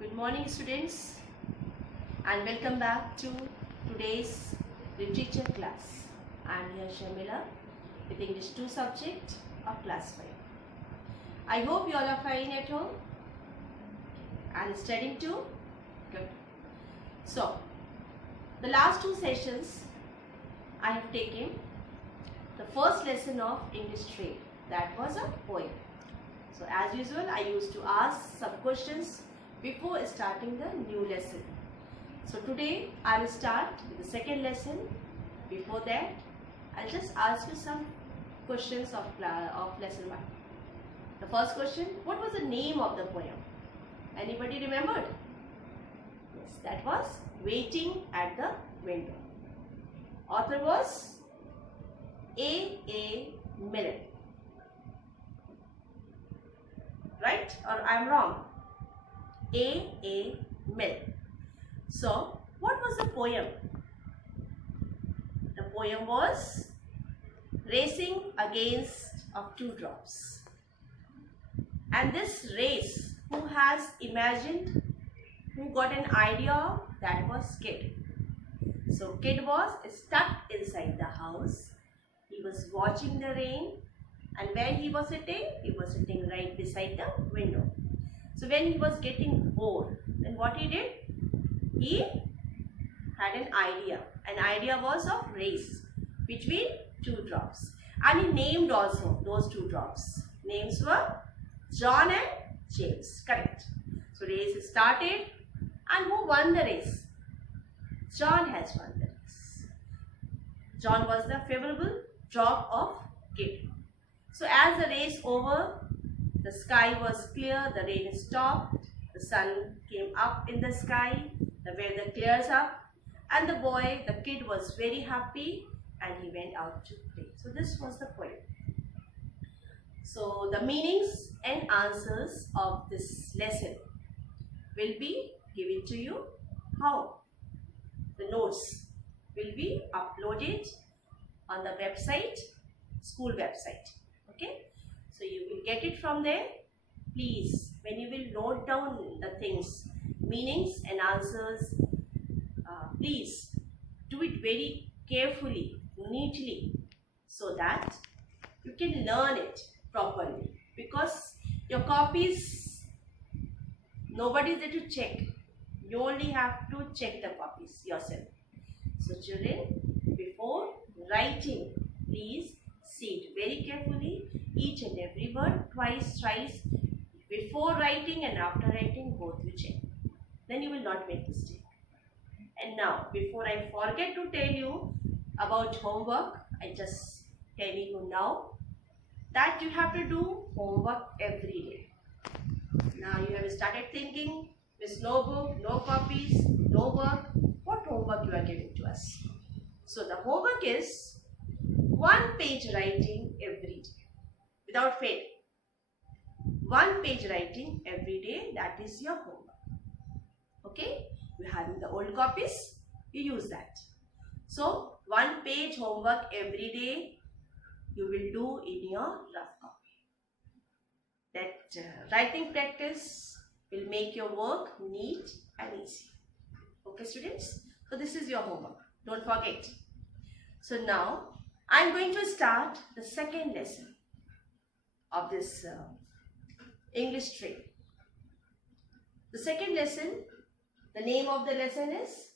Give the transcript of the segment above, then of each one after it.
Good morning students and welcome back to today's literature class. I am here Shamila with English 2 subject of class 5. I hope you all are fine at home and studying too. Good. So, the last 2 sessions I have taken the first lesson of English 3, that was a poem. So as usual I used to ask some questions before starting the new lesson. So today I will start with the second lesson. Before that I'll just ask you some questions of lesson 1. The first question, what was the name of the poem? Anybody remembered? Yes, that was Waiting at the Window. Author was A. Milne. Right? Or I am wrong? A. Milne. So, what was the poem? The poem was Racing Against of Two Drops. And this race, who has imagined, who got an idea, that was Kid. So, Kid was stuck inside the house. He was watching the rain, and where he was sitting right beside the window. So when he was getting bored, then what he did? He had an idea. An idea was of race between two drops. And he named also those two drops. Names were John and James. Correct. So race started, and who won the race? John has won the race. John was the favorable drop of Kid. So as the race over, the sky was clear, the rain stopped, the sun came up in the sky, the weather clears up, and the boy, the kid, was very happy and he went out to play. So this was the poem. So the meanings and answers of this lesson will be given to you. How? The notes will be uploaded on the website, school website. Okay, so you will get it from there. Please, when you will note down the things, meanings and answers, please do it very carefully, neatly, so that you can learn it properly. Because your copies, nobody is there to check. You only have to check the copies yourself. So children, before writing, please see it very carefully, each and every word, twice, thrice, before writing and after writing, both you check. Then you will not make mistake. And now, before I forget to tell you about homework, I just tell you now that you have to do homework every day. Now you have started thinking, with no book, no copies, no work, what homework you are giving to us? So the homework is 1 page writing every day, without fail. 1 page writing every day, that is your homework. Okay, you have the old copies, you use that. So 1 page homework every day you will do in your rough copy. That writing practice will make your work neat and easy. Okay students, so this is your homework, don't forget. So now I am going to start the second lesson of this English 3. The second lesson, the name of the lesson is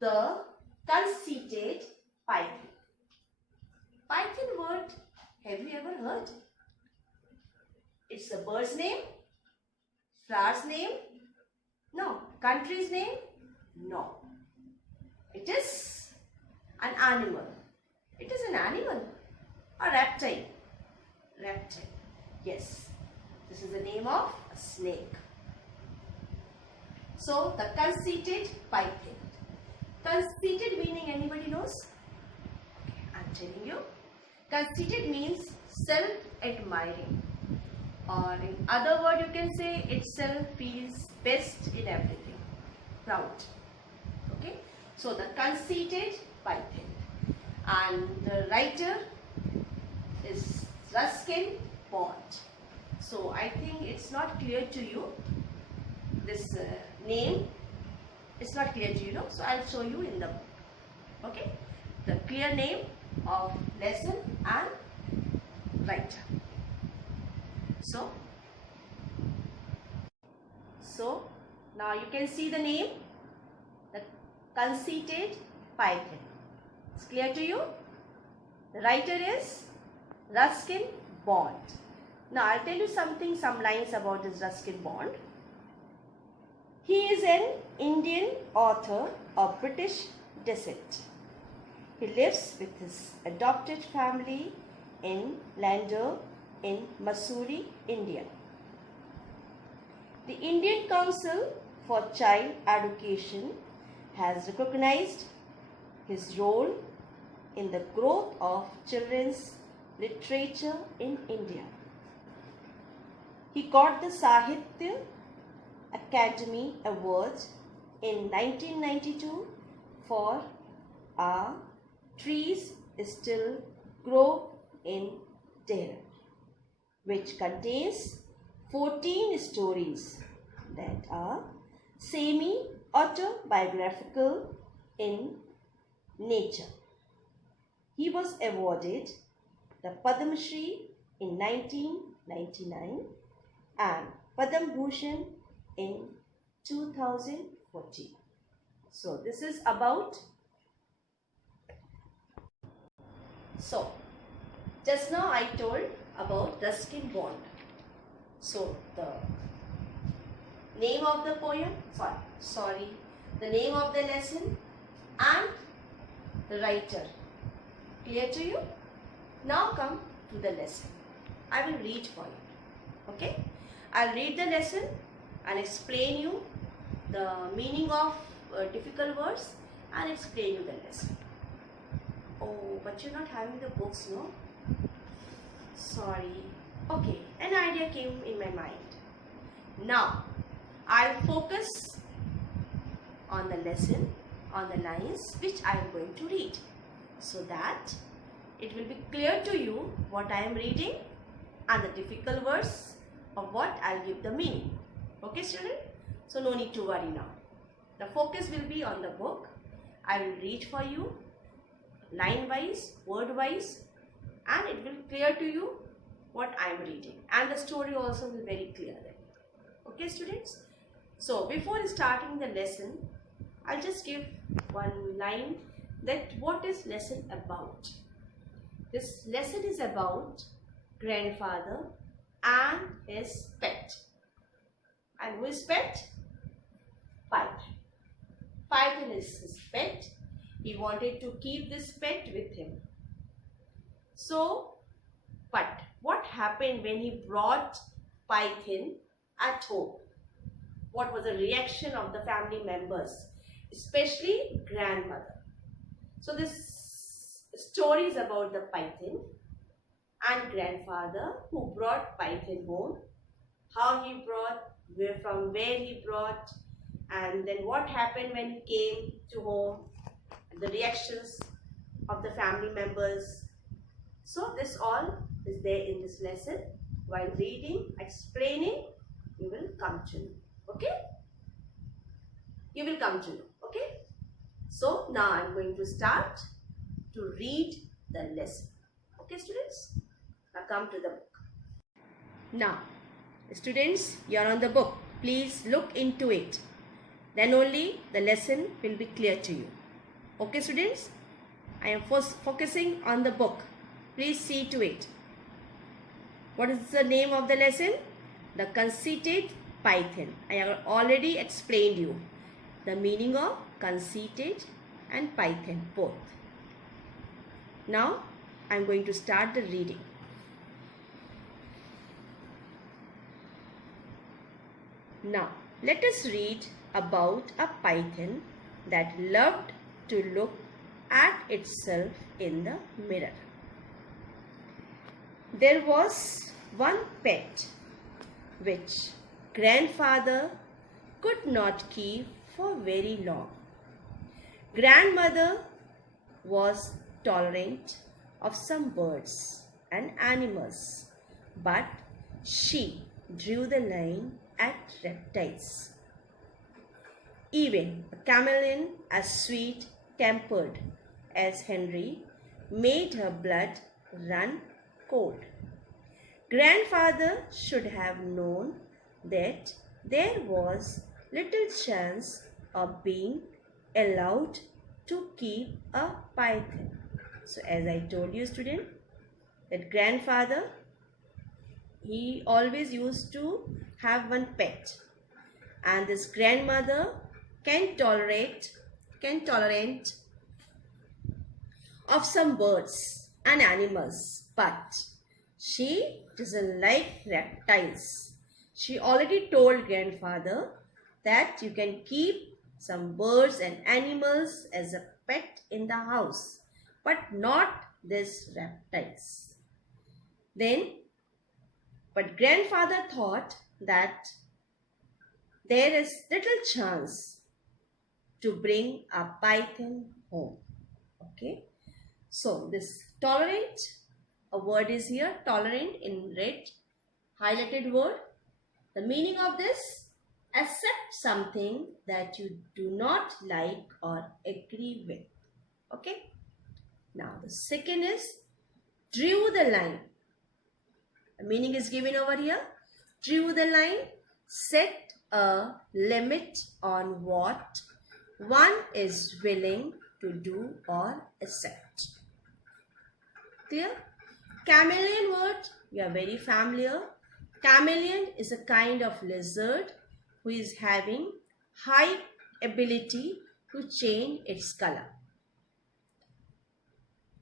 The Conceited Python. Python word, have you ever heard? It's a bird's name, flower's name, no. Country's name, no. It is an animal. It is an animal, a reptile. Reptile, yes. This is the name of a snake. So, the conceited python. Conceited meaning anybody knows? Okay, I am telling you. Conceited means self-admiring. Or in other word you can say itself feels best in everything. Proud. Okay. So, the conceited python. And the writer is Ruskin Bond. So I think it's not clear to you this name is not clear to you, no? So I'll show you in the book. Okay, the clear name of lesson and writer. So now you can see the name, the Conceited Python. It's clear to you? The writer is Ruskin Bond. Now I'll tell you some lines about this Ruskin Bond. He is an Indian author of British descent. He lives with his adopted family in Landor in Missouri, India. The Indian Council for Child Education has recognized his role in the growth of children's literature in India. He got the Sahitya Academy Award in 1992 for Our Trees Still Grow in There, which contains 14 stories that are semi-autobiographical in nature. He was awarded the Padma Shri in 1999 and Padma Bhushan in 2014. So this is about. So just now I told about Ruskin Bond. So the name of the poem, the name of the lesson and the writer. Clear to you? Now come to the lesson. I will read for you. Okay? I'll read the lesson and explain you the meaning of difficult words and explain you the lesson. Oh, but you're not having the books, no? Sorry. Okay, an idea came in my mind. Now, I'll focus on the lesson, on the lines which I am going to read, so that it will be clear to you what I am reading and the difficult words of what I'll give the meaning. Okay, student? So no need to worry now. The focus will be on the book. I will read for you line wise, word wise, and it will clear to you what I am reading, and the story also will be very clear then. Okay, students? So before starting the lesson, I'll just give one line that what is lesson about. This lesson is about grandfather and his pet. And who is pet? Python. Python is his pet. He wanted to keep this pet with him. So, but what happened when he brought Python at home? What was the reaction of the family members, especially grandmother? So this story is about the Python and grandfather who brought Python home, how he brought, from where he brought, and then what happened when he came to home, the reactions of the family members. So this all is there in this lesson. While reading, explaining, you will come to know. Okay? You will come to know. Okay? So now I am going to start to read the lesson. Okay, students? Now come to the book. Now, students, you are on the book. Please look into it. Then only the lesson will be clear to you. Okay, students? I am focusing on the book. Please see to it. What is the name of the lesson? The Conceited Python. I have already explained you the meaning of conceited and Python both. Now I am going to start the reading. Now let us read about a python that loved to look at itself in the mirror. There was one pet which grandfather could not keep for very long. Grandmother was tolerant of some birds and animals, but she drew the line at reptiles. Even a chameleon as sweet-tempered as Henry made her blood run cold. Grandfather should have known that there was little chance of being allowed to keep a python. So as I told you, student, that grandfather, he always used to have one pet, and this grandmother can tolerate of some birds and animals, but she doesn't like reptiles. She already told grandfather that you can keep some birds and animals as a pet in the house, but not these reptiles. But grandfather thought that there is little chance to bring a python home. Okay. So this tolerant, a word is here, tolerant in red, highlighted word. The meaning of this, accept something that you do not like or agree with. Okay. Now the second is drew the line. The meaning is given over here. Drew the line, set a limit on what one is willing to do or accept. Clear? Chameleon word, you are very familiar. Chameleon is a kind of lizard who is having high ability to change its color.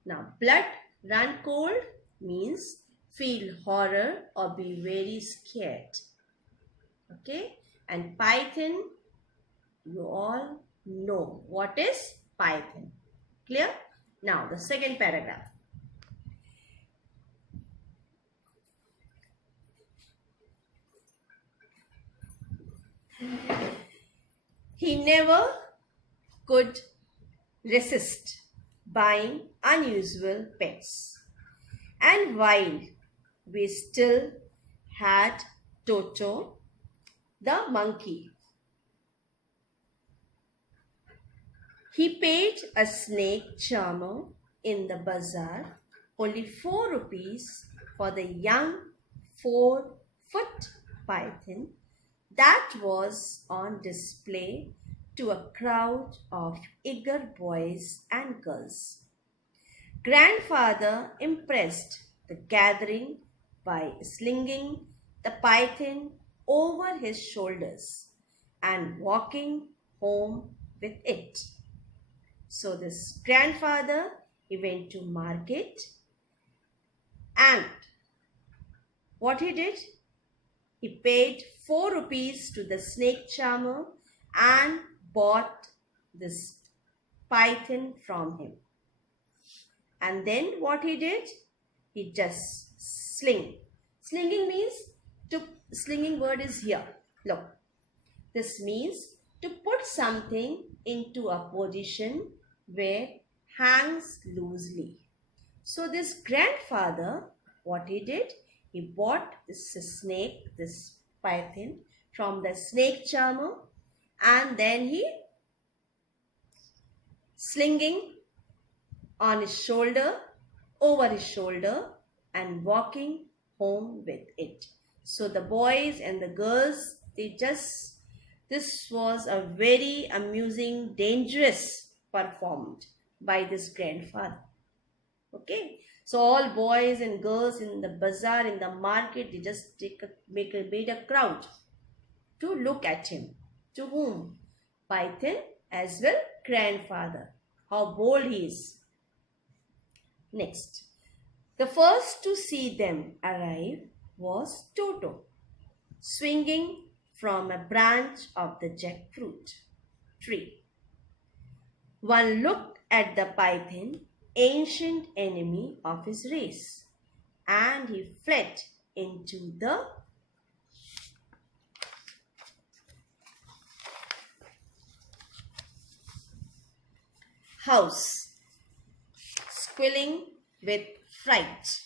Now, blood run cold means feel horror or be very scared. Okay? And python, you all know what is python. Clear? Now, the second paragraph. He never could resist buying unusual pets. And while we still had Toto, the monkey, he paid a snake charmer in the bazaar only 4 rupees for the young 4-foot python that was on display to a crowd of eager boys and girls. Grandfather impressed the gathering by slinging the python over his shoulders and walking home with it. So this grandfather, he went to market, and what he did? He paid 4 rupees to the snake charmer and bought this python from him. And then what he did? He just sling. Slinging means slinging word is here. Look. This means to put something into a position where hangs loosely. So this grandfather, what he did? He bought this snake, this python from the snake charmer, and then he slinging on his shoulder, over his shoulder, and walking home with it. So the boys and the girls, this was a very amusing, dangerous performed by this grandfather. Okay. So all boys and girls in the bazaar, in the market, they just made a crowd to look at him. To whom? Python as well grandfather. How bold he is. Next. The first to see them arrive was Toto, swinging from a branch of the jackfruit tree. One looked at the python, ancient enemy of his race, and he fled into the house, squealing with fright.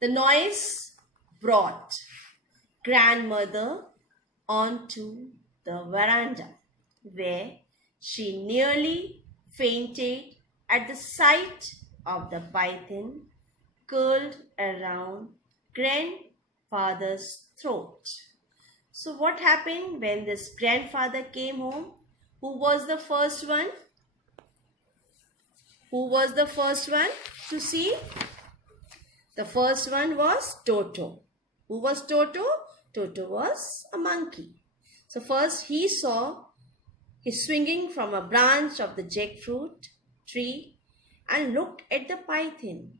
The noise brought grandmother onto the veranda. where she nearly fainted at the sight of the python curled around grandfather's throat. So what happened when this grandfather came home? Who was the first one? Who was the first one to see? The first one was Toto. Who was Toto? Toto was a monkey. So first he saw he's swinging from a branch of the jackfruit tree and looked at the python.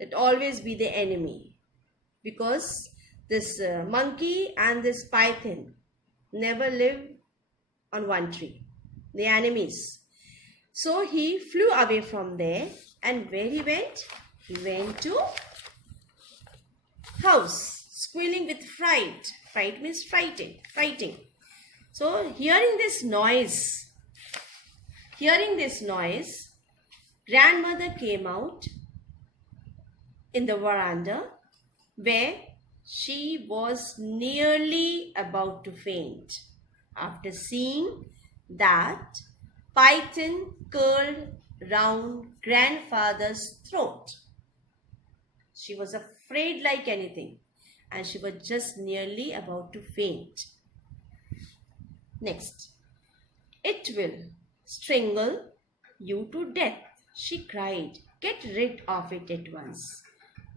That always be the enemy, because this monkey and this python never live on one tree. They are enemies. So he flew away from there, and where he went? He went to house, squealing with fright. Fright means frighting. So hearing this noise, grandmother came out in the veranda where she was nearly about to faint after seeing that python curled round grandfather's throat. She was afraid like anything, and she was just nearly about to faint. Next, it will strangle you to death, she cried. Get rid of it at once.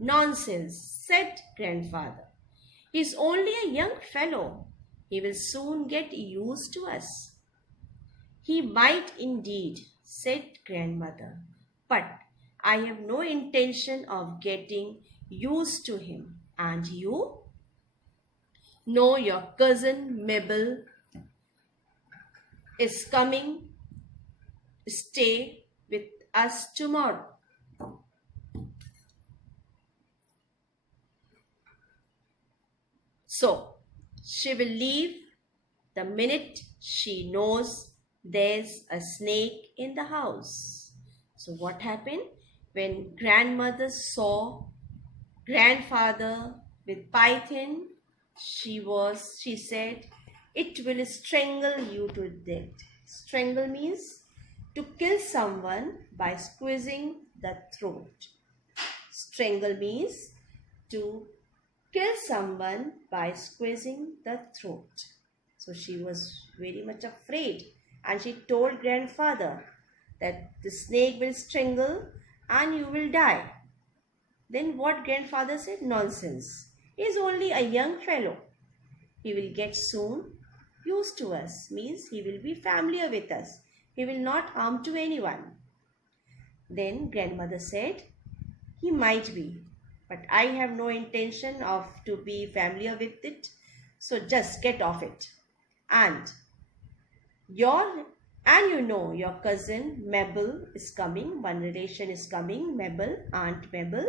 Nonsense, said grandfather. He's only a young fellow. He will soon get used to us. He might indeed, said grandmother, but I have no intention of getting used to him. And you? No, your cousin Mabel is coming. Stay with us tomorrow. So, she will leave the minute she knows there's a snake in the house. So what happened? When grandmother saw grandfather with python, she said, it will strangle you to death. Strangle means to kill someone by squeezing the throat. Strangle means to kill someone by squeezing the throat. So she was very much afraid, and she told grandfather that the snake will strangle and you will die. Then what grandfather said? Nonsense. He is only a young fellow. He will get soon used to us, means he will be familiar with us. He will not harm to anyone. Then grandmother said, he might be, but I have no intention of to be familiar with it. So just get off it. And your cousin Mabel is coming. One relation is coming, Mabel, Aunt Mabel,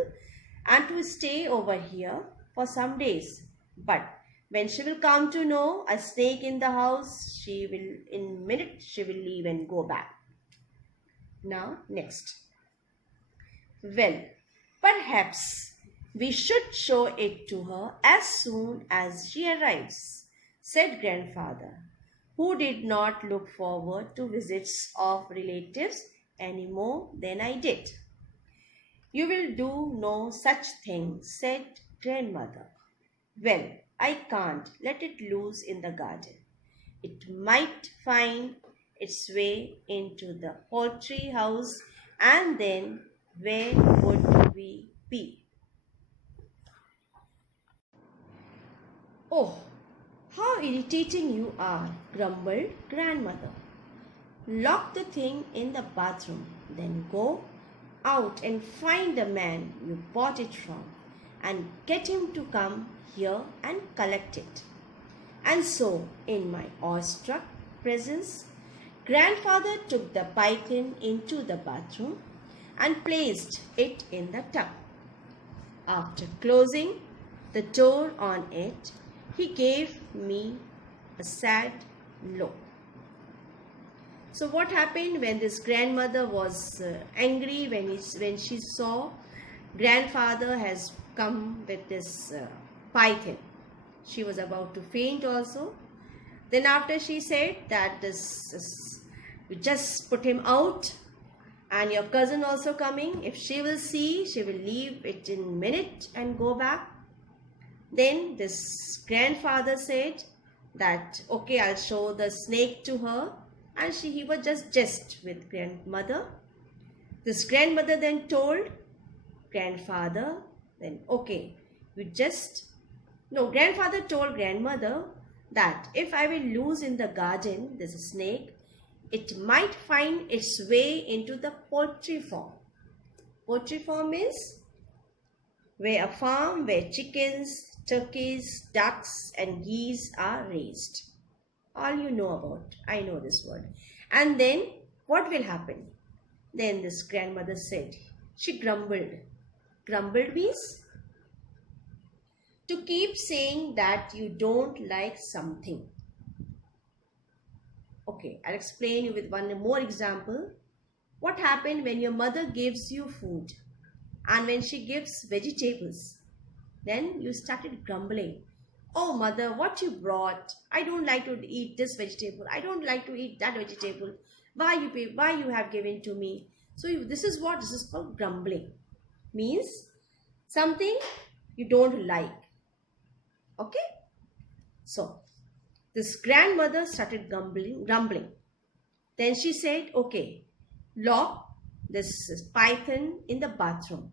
and to stay over here for some days. But when she will come to know a snake in the house, she will leave and go back. Now next. Well, perhaps we should show it to her as soon as she arrives, said grandfather, who did not look forward to visits of relatives any more than I did. You will do no such thing, said grandmother. Well, I can't let it loose in the garden. It might find its way into the poultry house, and then where would we be? Oh, how irritating you are, grumbled grandmother. Lock the thing in the bathroom, then go out and find the man you bought it from and get him to come here and collect it. And so, in my awestruck presence, grandfather took the python into the bathroom and placed it in the tub. After closing the door on it, he gave me a sad look. So what happened when this grandmother was angry when she saw grandfather has come with this python? She was about to faint also, Then after she said that you just put him out, and your cousin also coming. If she will see, she will leave it in a minute and go back. Then this grandfather said that, okay, I'll show the snake to her. And he was just jest with grandmother. This grandmother then told grandfather, then okay, grandfather told grandmother that if I will lose in the garden, there's a snake, it might find its way into the poultry farm. Poultry farm is a farm where chickens, turkeys, ducks and geese are raised. All you know about, I know this word. And then what will happen? Then this grandmother said, she grumbled. Grumbled means to keep saying that you don't like something. Okay, I'll explain you with one more example. What happened when your mother gives you food and when she gives vegetables? Then you started grumbling. Oh mother, what you brought? I don't like to eat this vegetable. I don't like to eat that vegetable. Why you have given to me? So this is called grumbling. Means something you don't like. Okay? So this grandmother started grumbling. Then she said, okay, lock this python in the bathroom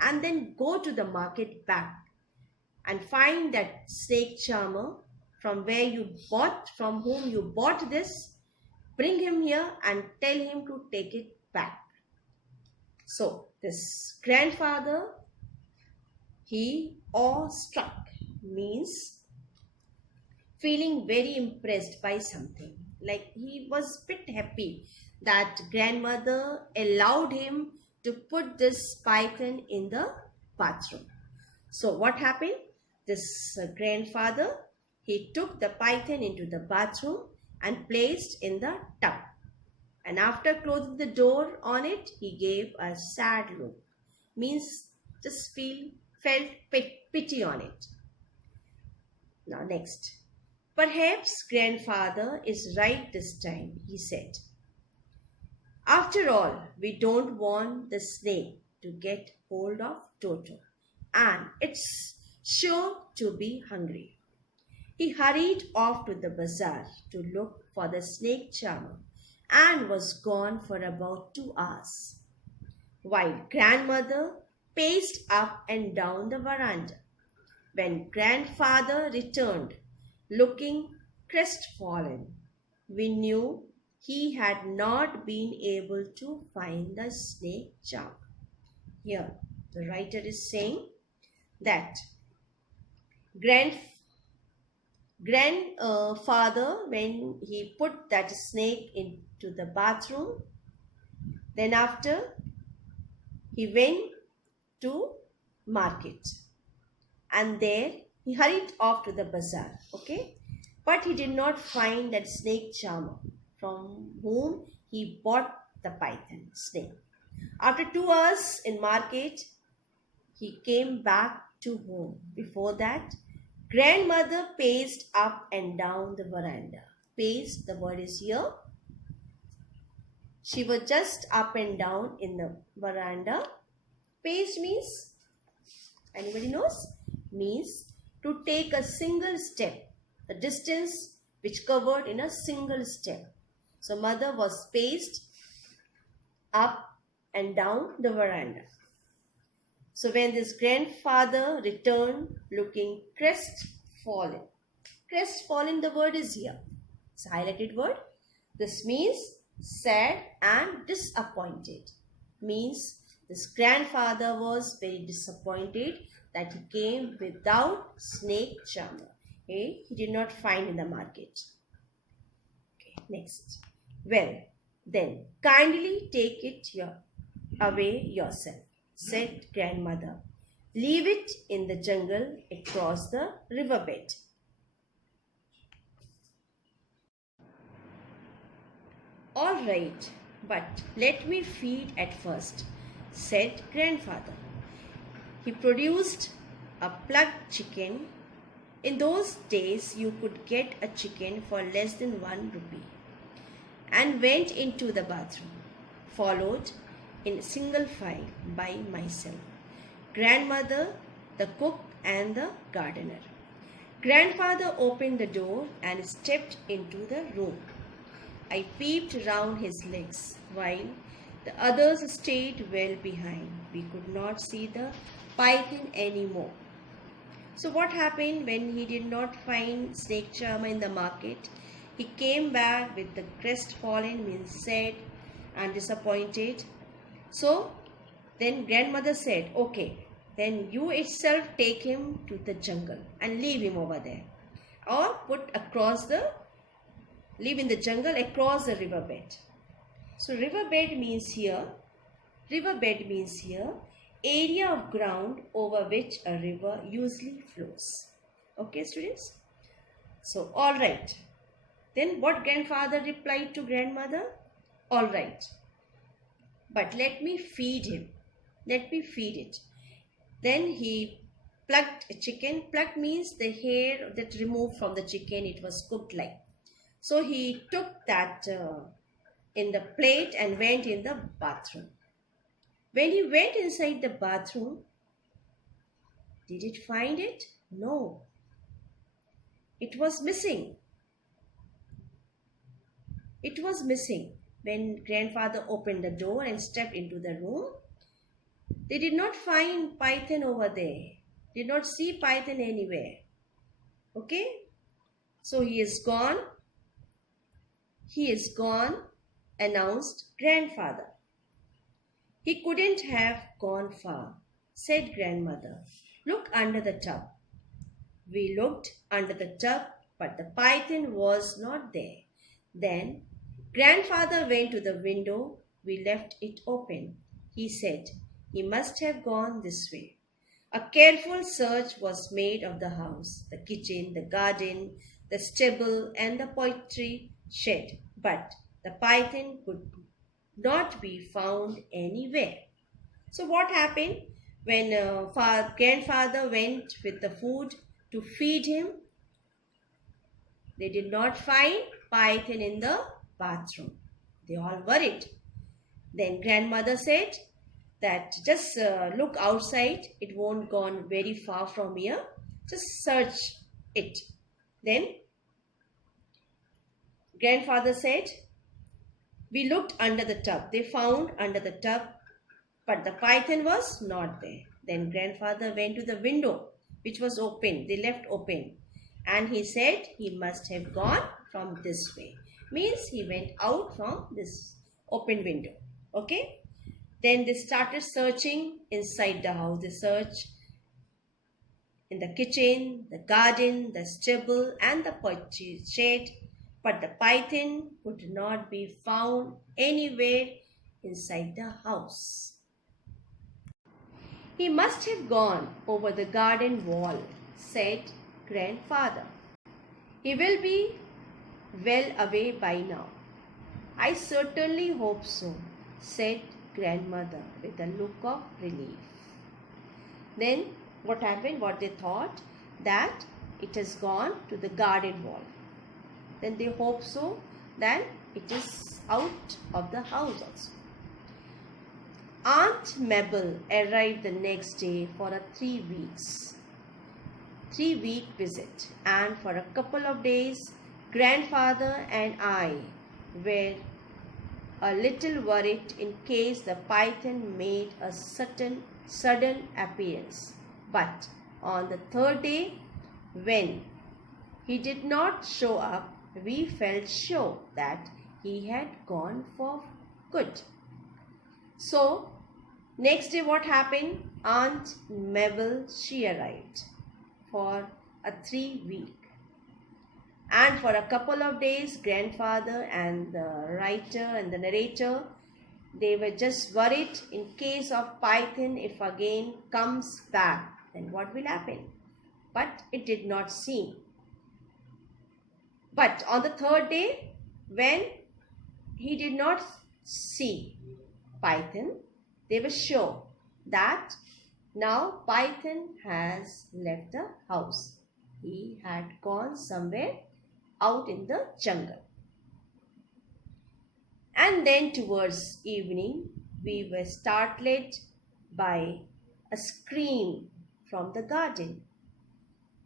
and then go to the market back and find that snake charmer from whom you bought this. Bring him here and tell him to take it back. So this grandfather, he awestruck means feeling very impressed by something. Like he was a bit happy that grandmother allowed him to put this python in the bathroom. So what happened? This grandfather, he took the python into the bathroom and placed in the tub. And after closing the door on it, he gave a sad look. Means just felt pity on it. Now next. Perhaps grandfather is right this time, he said. After all, we don't want the snake to get hold of Toto. And it's sure to be hungry. He hurried off to the bazaar to look for the snake charmer and was gone for about 2 hours, while grandmother paced up and down the veranda. When grandfather returned, looking crestfallen, we knew he had not been able to find the snake charmer. Here, the writer is saying that grandfather, when he put that snake into the bathroom, then after he went to market and there he hurried off to the bazaar, okay, but he did not find that snake charmer from whom he bought the python snake. After 2 hours in market, he came back to home. Before that, grandmother paced up and down the veranda. Paced, the word is here. She was just up and down in the veranda. Paced means, anybody knows? Means to take a single step, the distance which covered in a single step. So mother was paced up and down the veranda. So when this grandfather returned looking crestfallen, the word is here. It's a highlighted word. This means sad and disappointed. Means this grandfather was very disappointed that he came without snake charmer. Okay? He did not find in the market. Okay, next. Well, then kindly take it away yourself, said grandmother. Leave it in the jungle across the riverbed. All right, but let me feed at first, said grandfather. He produced a plugged chicken In those days, you could get a chicken for less than 1 rupee, and went into the bathroom, followed in single file by myself, grandmother, the cook, and the gardener. Grandfather opened the door and stepped into the room. I peeped round his legs while the others stayed well behind. We could not see the python anymore. So what happened when he did not find snake charmer in the market? He came back with the crestfallen, means sad and disappointed. So then grandmother said, okay, then you itself take him to the jungle and leave him over there. Or leave in the jungle across the riverbed. So riverbed means here, area of ground over which a river usually flows. Okay, students? So, all right. Then what grandfather replied to grandmother? All right. But let me feed him. Let me feed it. Then he plucked a chicken. Plucked means the hair that removed from the chicken. It was cooked like. So he took that in the plate and went in the bathroom. When he went inside the bathroom, did it find it? No. It was missing. It was missing. When grandfather opened the door and stepped into the room, they did not find python over there. Did not see python anywhere. Okay? So he is gone. He is gone, announced grandfather. He couldn't have gone far, said grandmother. Look under the tub. We looked under the tub, but the python was not there. Then grandfather went to the window. We left it open. He said, he must have gone this way. A careful search was made of the house, the kitchen, the garden, the stable, and the poultry shed, but the python could not be found anywhere. So what happened when grandfather went with the food to feed him? They did not find python in the bathroom. They all worried. Then grandmother said that just look outside. It won't gone very far from here. Just search it. Then grandfather said, we looked under the tub. They found under the tub, but the python was not there. Then grandfather went to the window, which was open. They left open. And he said he must have gone from this way. Means he went out from this open window. Okay. Then they started searching inside the house. They searched in the kitchen, the garden, the stable, and the poultry shed. But the python could not be found anywhere inside the house. He must have gone over the garden wall, said grandfather. He will be well away by now. I certainly hope so, said grandmother with a look of relief. Then what happened? What they thought? That it has gone to the garden wall. Then they hope so that it is out of the house also. Aunt Mabel arrived the next day for a 3-week visit, and for a couple of days grandfather and I were a little worried in case the python made a sudden appearance. But on the 3rd day, when he did not show up, we felt sure that he had gone for good. So, next day what happened? Aunt Mabel, she arrived for a 3-week. And for a couple of days, grandfather and the writer and the narrator, they were just worried in case of python, if again comes back, then what will happen? But it did not seem. But on the 3rd day, when he did not see python, they were sure that now python has left the house. He had gone somewhere out in the jungle. And then towards evening, we were startled by a scream from the garden.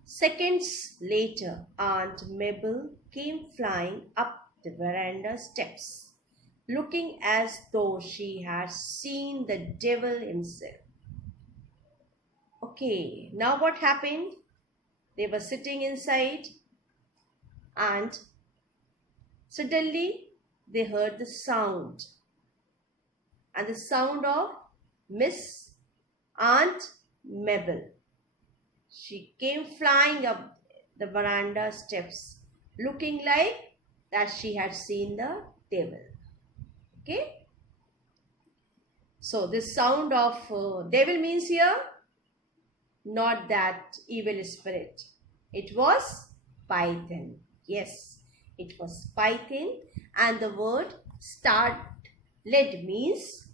Seconds later, Aunt Mabel came flying up the veranda steps, looking as though she had seen the devil himself. Okay, now what happened? They were sitting inside and suddenly they heard the sound, and the sound of Miss Aunt Mabel. She came flying up the veranda steps, looking like that she had seen the devil. Okay? So this sound of devil means here not that evil spirit. It was python. Yes, it was python, and the word startled means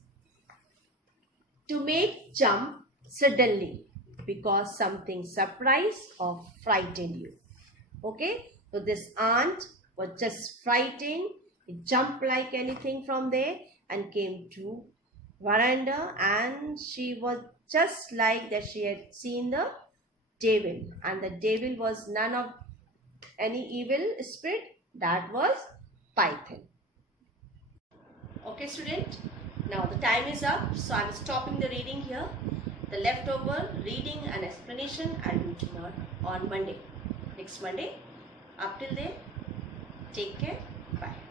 to make jump suddenly because something surprised or frightened you. Okay, so this aunt was just frightened. It jumped like anything from there and came to veranda, and she was just like that she had seen the devil, and the devil was none of any evil spirit, that was python. Okay student, now the time is up, so I am stopping the reading here. The leftover reading and explanation I will do on Monday, next Monday. Up till then, take care, bye.